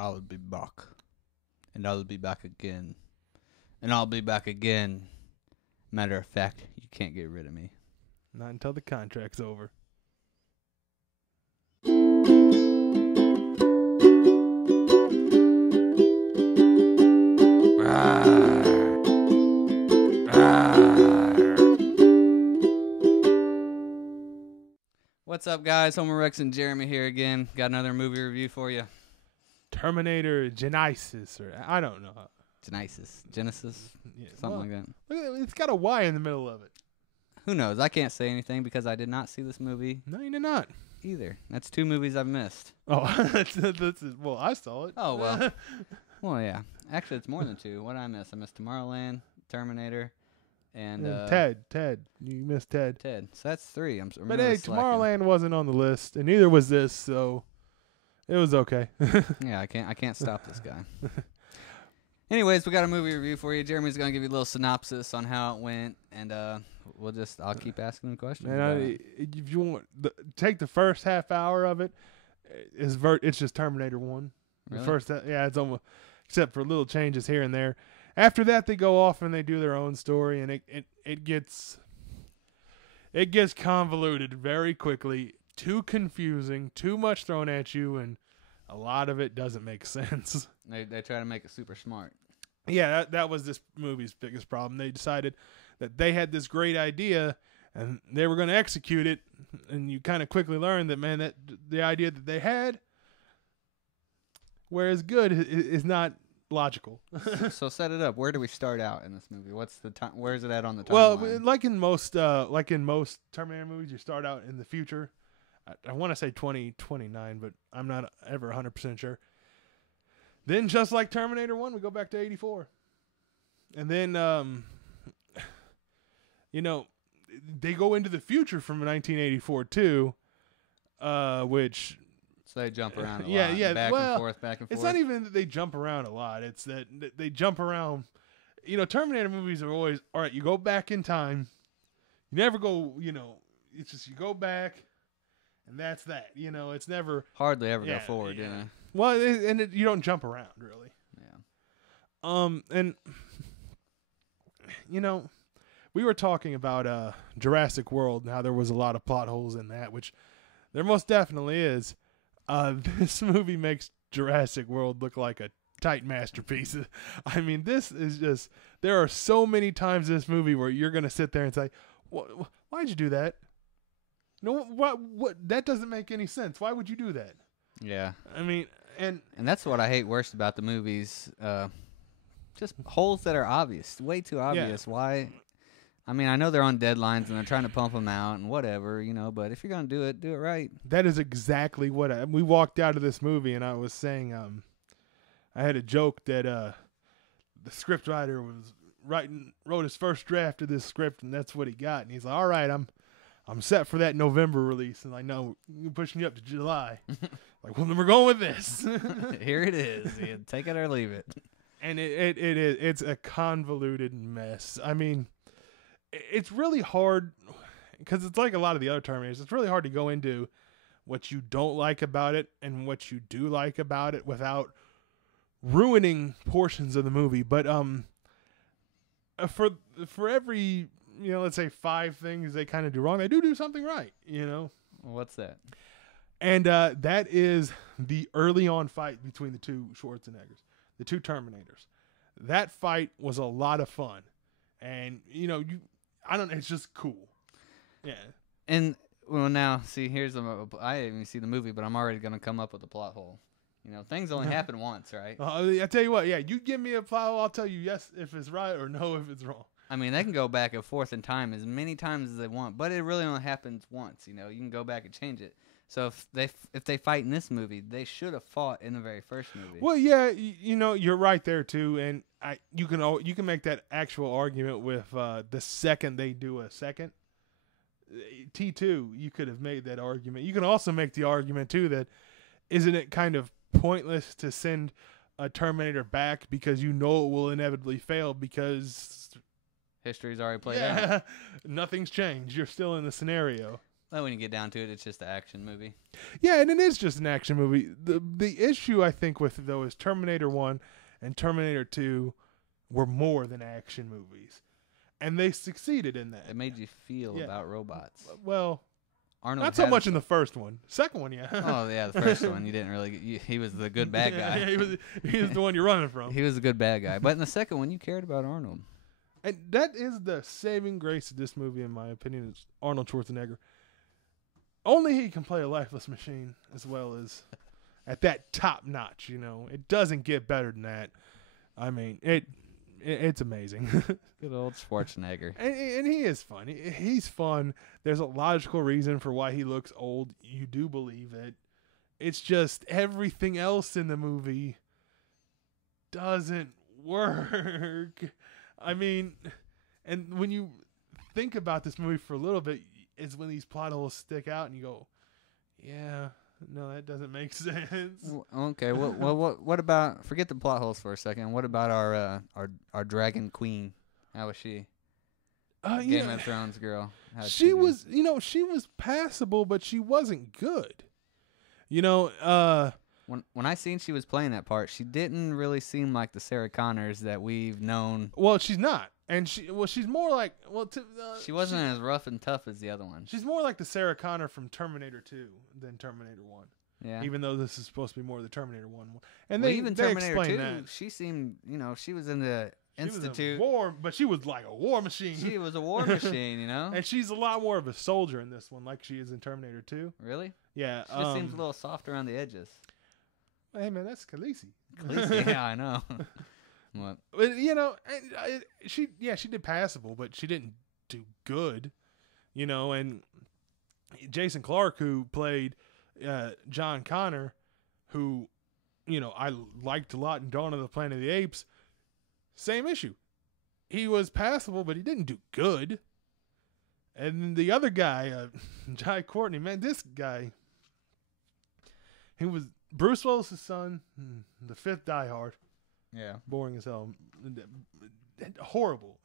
I'll be back. And I'll be back again. And I'll be back again. Matter of fact, you can't get rid of me. Not until the contract's over. What's up, guys? Homer Rex and Jeremy here again. Got another movie review for you. Terminator Genisys, or I don't know. Genisys. Yeah, Something like that. Look at it, it's got a Y in the middle of it. Who knows? I can't say anything because I did not see this movie No, you did not. either. That's 2 movies I've missed. Oh, well, I saw it. Oh, well. Well, yeah. Actually, it's more than 2. What did I miss? I missed Tomorrowland, Terminator, and Ted. You missed Ted. Ted. So that's 3. I'm But really hey, slacking. Tomorrowland wasn't on the list, and neither was this, so it was okay. Yeah, I can't stop this guy. Anyways, we got a movie review for you. Jeremy's gonna give you a little synopsis on how it went, and I'll keep asking him questions. And if you want, take the first half hour of it. It's just Terminator 1. Really? The first, it's almost, except for little changes here and there. After that, they go off and they do their own story, and it gets convoluted very quickly. Too confusing, too much thrown at you, and a lot of it doesn't make sense. They try to make it super smart. Yeah, that was this movie's biggest problem. They decided that they had this great idea and they were going to execute it, and you kind of quickly learn that, man, that the idea that they had, whereas good, is not logical. So set it up. Where do we start out in this movie? What's the time? Where is it at on the timeline? Well, like in most Terminator movies, you start out in the future. I want to say 2029, but I'm not ever 100% sure. Then, just like Terminator 1, we go back to 84. And then, they go into the future from 1984, too, which... So they jump around a lot. Yeah. Back and forth. It's not even that they jump around a lot. It's that they jump around. Terminator movies are always, all right, you go back in time. You never go, it's just you go back, and that's that. It's never... Hardly ever go forward, yeah. Well, you don't jump around, really. Yeah. And, we were talking about Jurassic World and how there was a lot of plot holes in that, which there most definitely is. This movie makes Jurassic World look like a tight masterpiece. I mean, this is just... There are so many times in this movie where you're going to sit there and say, why'd you do that? No, what? That doesn't make any sense. Why would you do that? Yeah. I mean... And that's what I hate worst about the movies. Just holes that are obvious. Way too obvious. Yeah. Why? I mean, I know they're on deadlines and they're trying to pump them out and whatever, but if you're going to do it right. That is exactly what we walked out of this movie, and I was saying, I had a joke that the script writer wrote his first draft of this script, and that's what he got. And he's like, all right, I'm set for that November release. And I know you're pushing you up to July. Like, well, then we're going with this. Here it is. Yeah, take it or leave it. And it's a convoluted mess. I mean, it's really hard because it's like a lot of the other Terminators. It's really hard to go into what you don't like about it and what you do like about it without ruining portions of the movie. But for every, let's say 5 things they kind of do wrong, they do something right. What's that? And that is the early on fight between the 2 Schwarzeneggers, the 2 Terminators. That fight was a lot of fun. And, I don't know, it's just cool. Yeah. And, well, now, see, I didn't even see the movie, but I'm already going to come up with a plot hole. Things only happen once, right? I tell you what, yeah, you give me a plot hole, I'll tell you yes if it's right or no if it's wrong. I mean, they can go back and forth in time as many times as they want, but it really only happens once, You can go back and change it. So if they fight in this movie, they should have fought in the very first movie. Well, yeah, you're right there too, and you can make that actual argument with the second they do a second T2. You could have made that argument. You can also make the argument too that isn't it kind of pointless to send a Terminator back because it will inevitably fail because history's already played out. Nothing's changed. You're still in the scenario. Well, when you get down to it, it's just an action movie. Yeah, and it is just an action movie. The issue I think with it, though, is Terminator 1 and Terminator 2 were more than action movies. And they succeeded in that. It made you feel about robots. Well, Arnold not so much in the first one. Second one, yeah. Oh, yeah, the first one. You didn't really... he was the good bad guy. Yeah, he was the one you're running from. He was the good bad guy. But in the second one, you cared about Arnold. And that is the saving grace of this movie, in my opinion, is Arnold Schwarzenegger. Only he can play a lifeless machine as well as at that top notch, you know. It doesn't get better than that. I mean, it's amazing. Good old Schwarzenegger. And he is fun. He's fun. There's a logical reason for why he looks old. You do believe it. It's just everything else in the movie doesn't work. I mean, and when you think about this movie for a little bit, is when these plot holes stick out and you go, yeah, no, that doesn't make sense. Okay, what about, forget the plot holes for a second. What about our dragon queen? How was she? Game of Thrones girl. She was passable, but she wasn't good. You know, when I seen she was playing that part, she didn't really seem like the Sarah Connors that we've known. Well, she's not. And she's more like, she wasn't as rough and tough as the other one. She's more like the Sarah Connor from Terminator 2 than Terminator 1. Yeah. Even though this is supposed to be more the Terminator 1. And even Terminator 2, she seemed, she was in the Institute. She was a war, but she was like a war machine. She was a war machine, you know? And she's a lot more of a soldier in this one, like she is in Terminator 2. Really? Yeah. She just seems a little softer around the edges. Hey, man, that's Khaleesi. Khaleesi, yeah, I know. What? But, she did passable, but she didn't do good, and Jason Clarke, who played John Connor, who, I liked a lot in Dawn of the Planet of the Apes, same issue. He was passable, but he didn't do good. And the other guy, Jai Courtney, man, this guy, he was Bruce Willis' son, the fifth Die Hard. Yeah, boring as hell, horrible.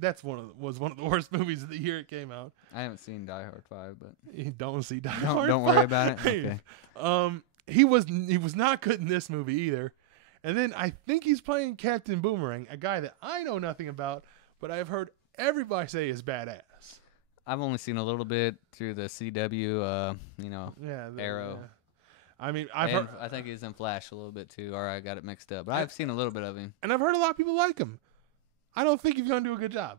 That's was one of the worst movies of the year it came out. I haven't seen Die Hard 5, but you don't see Die Hard. Don't worry about it. Okay. He was not good in this movie either. And then I think he's playing Captain Boomerang, a guy that I know nothing about, but I've heard everybody say is badass. I've only seen a little bit through the CW, Arrow. Yeah. I mean, I think he's in Flash a little bit too, or I got it mixed up. But I've seen a little bit of him. And I've heard a lot of people like him. I don't think he's going to do a good job.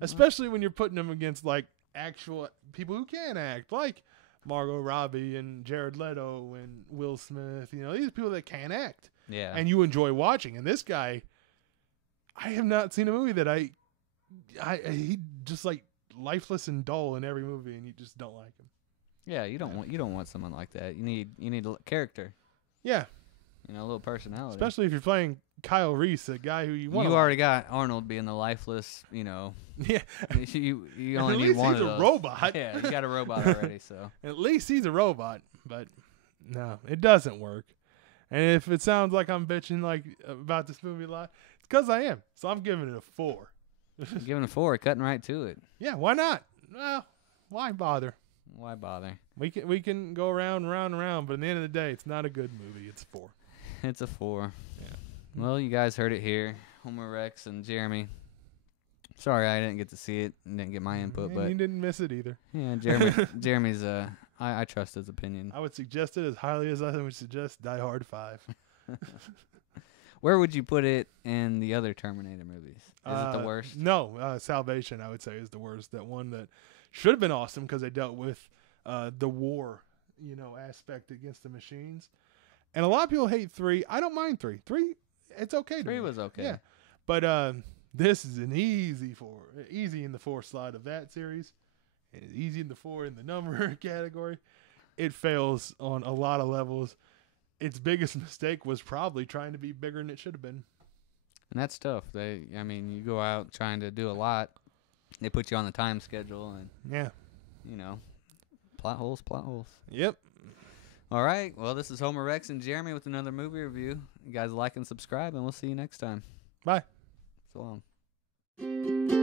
Especially when you're putting him against, like, actual people who can act, like Margot Robbie and Jared Leto and Will Smith. These are people that can act. Yeah. And you enjoy watching. And this guy, I have not seen a movie that he just, like, lifeless and dull in every movie, and you just don't like him. Yeah, you don't want someone like that. You need a character. Yeah, a little personality. Especially if you're playing Kyle Reese, a guy who you want. You already got Arnold being the lifeless. Yeah. You only need one of those. He's a robot. Yeah, you got a robot already. So at least he's a robot, but no, it doesn't work. And if it sounds like I'm bitching about this movie a lot, it's because I am. So I'm giving it a 4. Giving a 4, cutting right to it. Yeah, why not? Well, why bother? Why bother? We can go around and round and round, but at the end of the day, it's not a good movie. It's a 4. It's a 4. Yeah. Well, you guys heard it here. Homer Rex and Jeremy. Sorry I didn't get to see it and didn't get my input, but you didn't miss it either. Yeah, Jeremy's I trust his opinion. I would suggest it as highly as I would suggest Die Hard 5. Where would you put it in the other Terminator movies? Is it the worst? No, Salvation I would say is the worst. That one that should have been awesome because they dealt with the war, aspect against the machines. And a lot of people hate 3. I don't mind 3. 3, it's okay. 3 was okay. Yeah, but this is an easy 4. Easy in the 4 slot of that series, and easy in the 4 in the number category. It fails on a lot of levels. Its biggest mistake was probably trying to be bigger than it should have been. And that's tough. You go out trying to do a lot. They put you on the time schedule, and yeah, plot holes. Yep. All right. Well, this is Homer Rex and Jeremy with another movie review. You guys like and subscribe, and we'll see you next time. Bye. So long.